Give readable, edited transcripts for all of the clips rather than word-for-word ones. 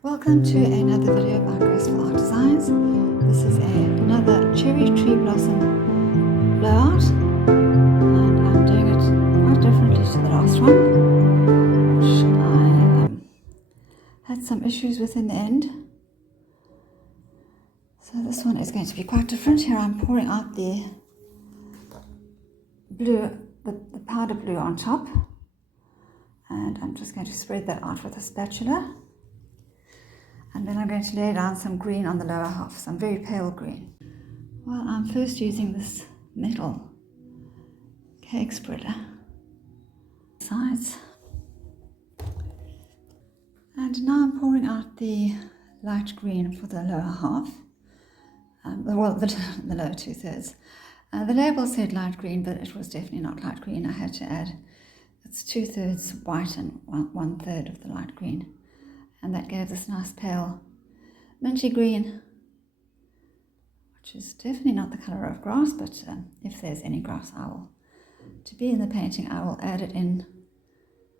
Welcome to another video about graceful art designs. This is another cherry tree blossom blowout, and I'm doing it quite differently to the last one, which I had some issues with in the end. So this one is going to be quite different. Here I'm pouring out the blue, the powder blue on top, and I'm just going to spread that out with a spatula. And then I'm going to lay down some green on the lower half, some very pale green. Well, I'm first using this metal cake spreader. Sides. And now I'm pouring out the light green for the lower half. The lower 2/3. The label said light green, but it was definitely not light green. I had to add, it's 2/3 white and 1/3 of the light green. And that gave this nice pale minty green, which is definitely not the colour of grass, but if there's any grass to be in the painting, I will add it in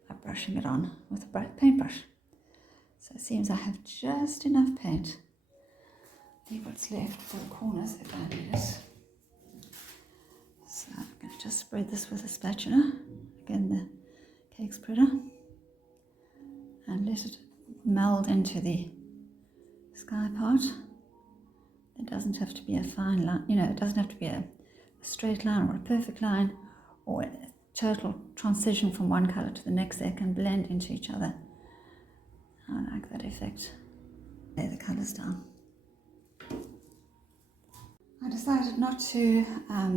by brushing it on with a paintbrush. So it seems I have just enough paint. Leave what's left for the corners if I need it. So I'm going to just spread this with a spatula, again the cake spreader, and let it meld into the sky part. It doesn't have to be a fine line, it doesn't have to be a straight line or a perfect line or a total transition from one colour to the next. They can blend into each other. I like that effect. Lay the colours down. I decided not to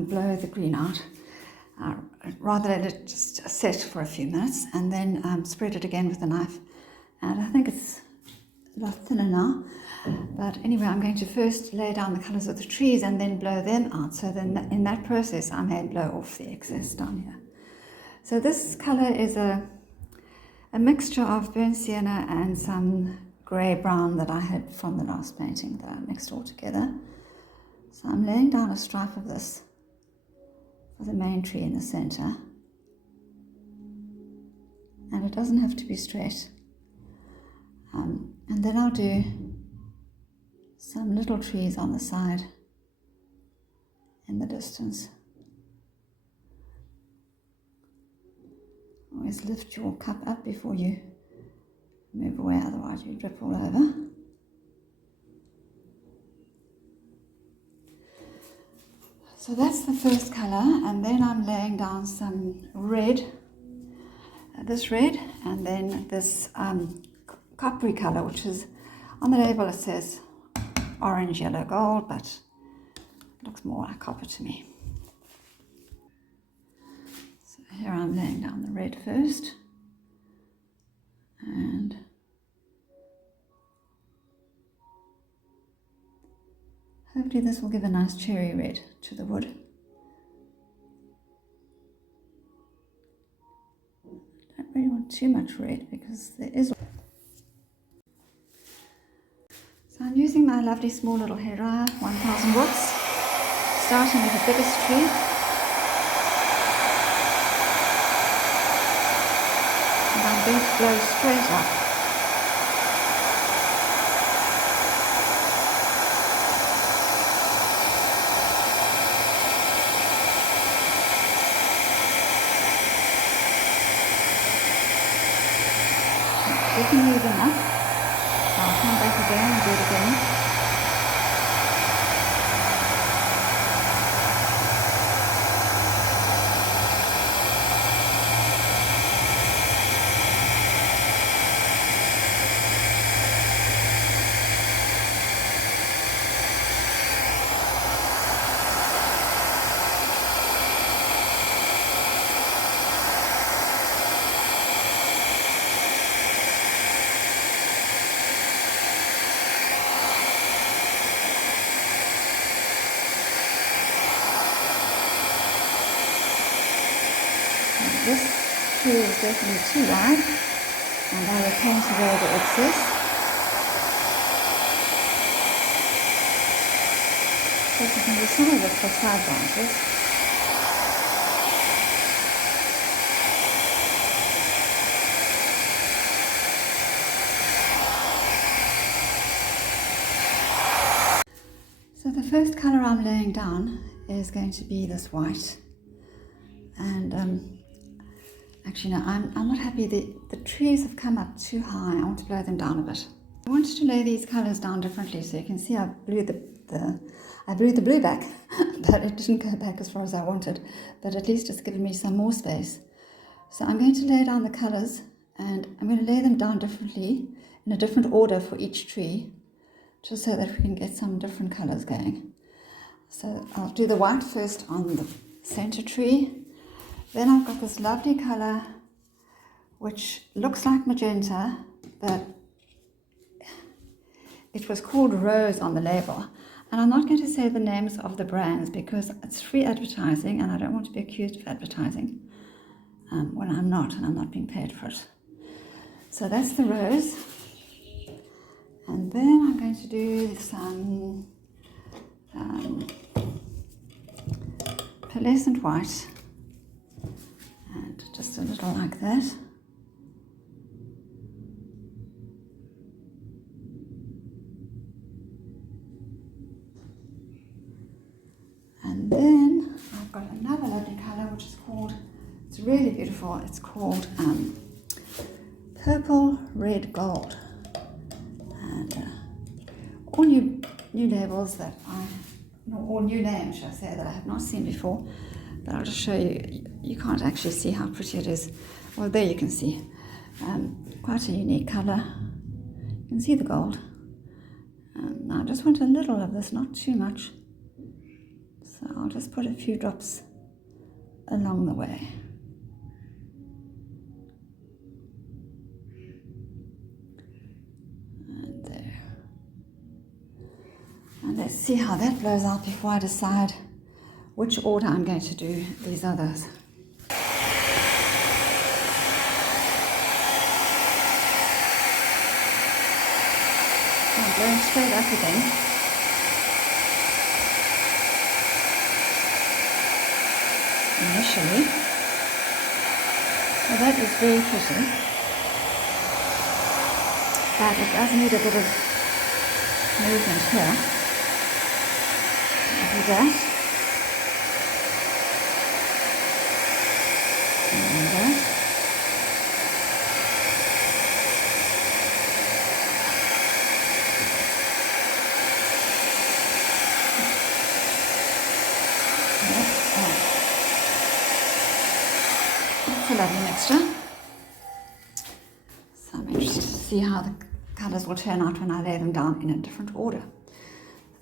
blow the green out. Rather let it just set for a few minutes and then spread it again with a knife. And I think it's a lot thinner now. But anyway, I'm going to first lay down the colours of the trees and then blow them out. So then in that process, I may blow off the excess down here. So this colour is a mixture of burnt sienna and some grey-brown that I had from the last painting that I mixed all together. So I'm laying down a stripe of this for the main tree in the centre. And it doesn't have to be straight. And then I'll do some little trees on the side in the distance. Always lift your cup up before you move away, otherwise you drip all over. So that's the first colour, and then I'm laying down some red, this red, and then this coppery colour, which is, on the label it says orange, yellow, gold, but it looks more like copper to me. So here I'm laying down the red first, and hopefully this will give a nice cherry red to the wood. I don't really want too much red because there is. I'm using my lovely small little hairdryer, 1000 watts, starting with the biggest tree. And I'm going to blow straight up. Definitely enough. I'll come back again and do it again. This tree is definitely too wide, and I will paint away the excess. So you can do some of it for side branches. first colour I'm laying down is going to be this white. And actually no, I'm not happy. The trees have come up too high. I want to blow them down a bit. I wanted to lay these colours down differently, so you can see I blew the blue back, but it didn't go back as far as I wanted. But at least it's given me some more space. So I'm going to lay down the colours, and I'm going to lay them down differently, in a different order for each tree, just so that we can get some different colours going. So I'll do the white first on the centre tree. Then I've got this lovely colour which looks like magenta, but it was called Rose on the label. And I'm not going to say the names of the brands because it's free advertising and I don't want to be accused of advertising when I'm not, and I'm not being paid for it. So that's the rose. And then I'm going to do some pearlescent white, and just a little like that. And then I've got another lovely colour which is called, it's really beautiful, it's called Purple Red Gold. And all new labels that all new names, should I say, that I have not seen before. But I'll just show you. You can't actually see how pretty it is. Well, there you can see. Quite a unique colour. You can see the gold. Now I just want a little of this, not too much. So I'll just put a few drops along the way. And there. And let's see how that blows out before I decide which order I'm going to do these others. So I'm going straight up again. Initially. So that is very pretty. But it does need a bit of movement here. I'll do that. And that. That's a lovely mixture. So I'm interested to see how the colours will turn out when I lay them down in a different order.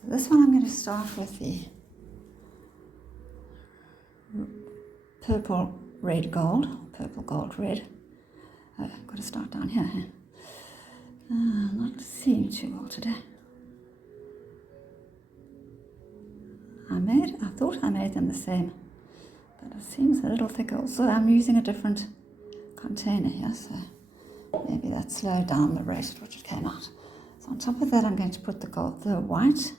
So this one I'm going to start with the purple red gold, purple gold red. I've got to start down here. I'm not seeing too well today. I thought I made them the same, but it seems a little thicker. Also, I'm using a different container here, so maybe that slowed down the rate at which it came out. So on top of that, I'm going to put the white.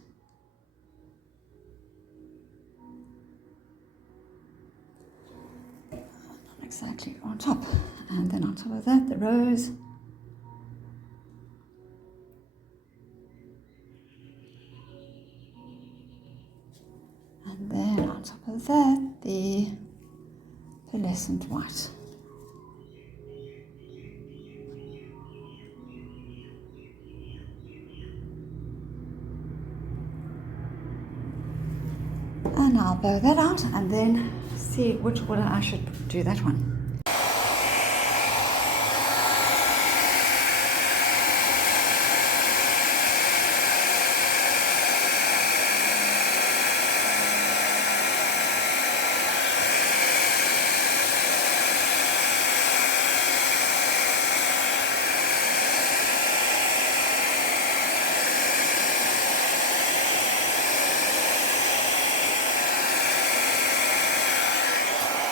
Not exactly on top. And then on top of that, the rose. And then on top of that, the pearlescent white. And I'll blow that out and then see which order I should do that one.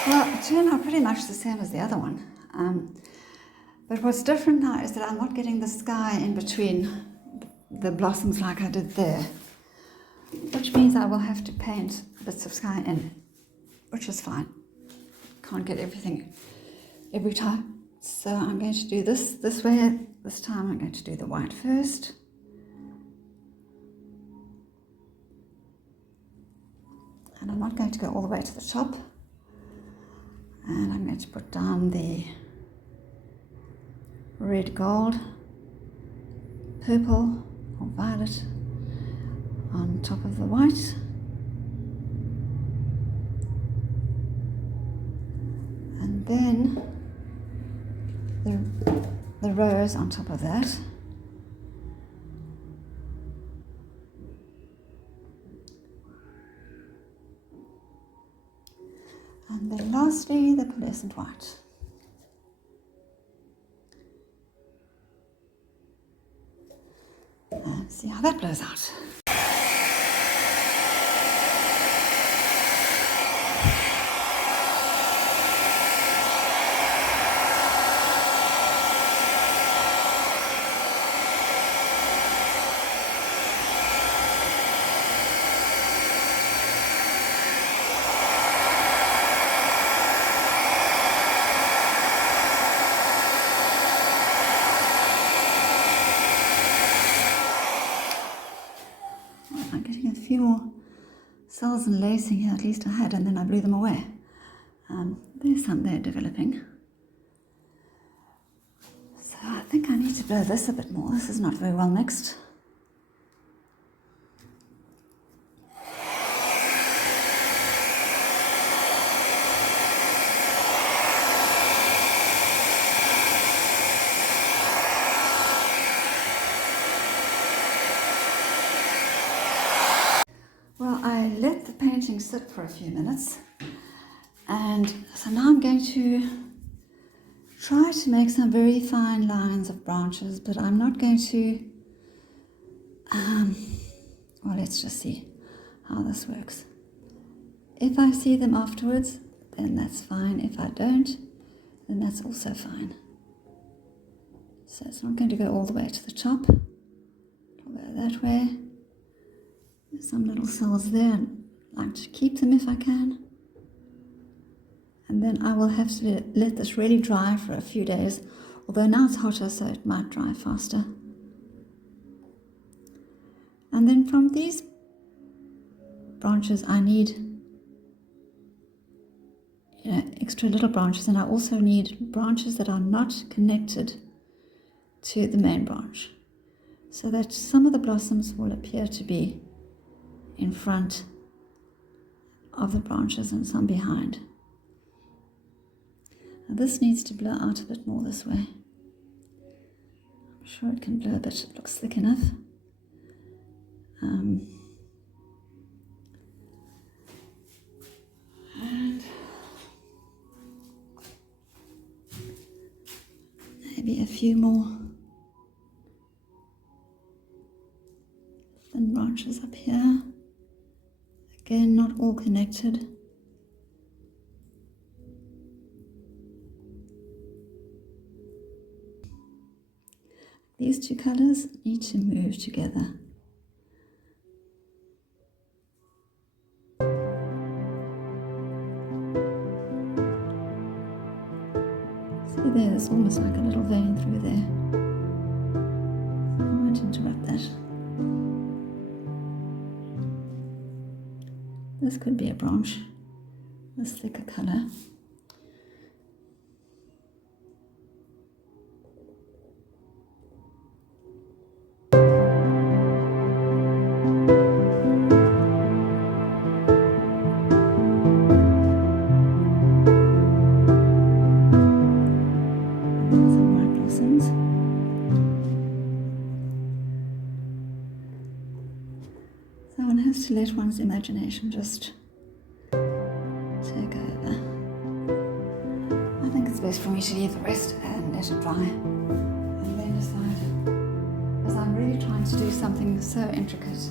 Well, it turned out pretty much the same as the other one. But what's different now is that I'm not getting the sky in between the blossoms like I did there, which means I will have to paint bits of sky in, which is fine. Can't get everything every time. So I'm going to do this way. This time I'm going to do the white first. not going to go all the way to the top. And I'm going to put down the red gold, purple or violet on top of the white. And then the rose on top of that. And then lastly, the pearlescent white. And see how that blows out. I'm getting a few more cells and lacing here, at least I had, and then I blew them away. There's some there developing. So I think I need to blow this a bit more. This is not very well mixed. Well, I let the painting sit for a few minutes, and so now I'm going to try to make some very fine lines of branches, but I'm not going to, well, let's just see how this works. If I see them afterwards, then that's fine. If I don't, then that's also fine. So it's not going to go all the way to the top. It'll go that way. There's some little cells there. I'd like to keep them if I can. And then I will have to let this really dry for a few days, although now it's hotter, so it might dry faster. And then from these branches, I need extra little branches, and I also need branches that are not connected to the main branch, so that some of the blossoms will appear to be in front of the branches and some behind. Now this needs to blow out a bit more this way. I'm sure it can blow a bit, it looks thick enough. And maybe a few more thin branches up here. Again, not all connected. These two colors need to move together. See there, there's almost like a little vein through there. I won't interrupt that. This could be a branch, this thicker color. Some white blossoms. So one has to let one's imagination just take over. I think it's best for me to leave the rest and let it dry, and then decide, as I'm really trying to do something so intricate,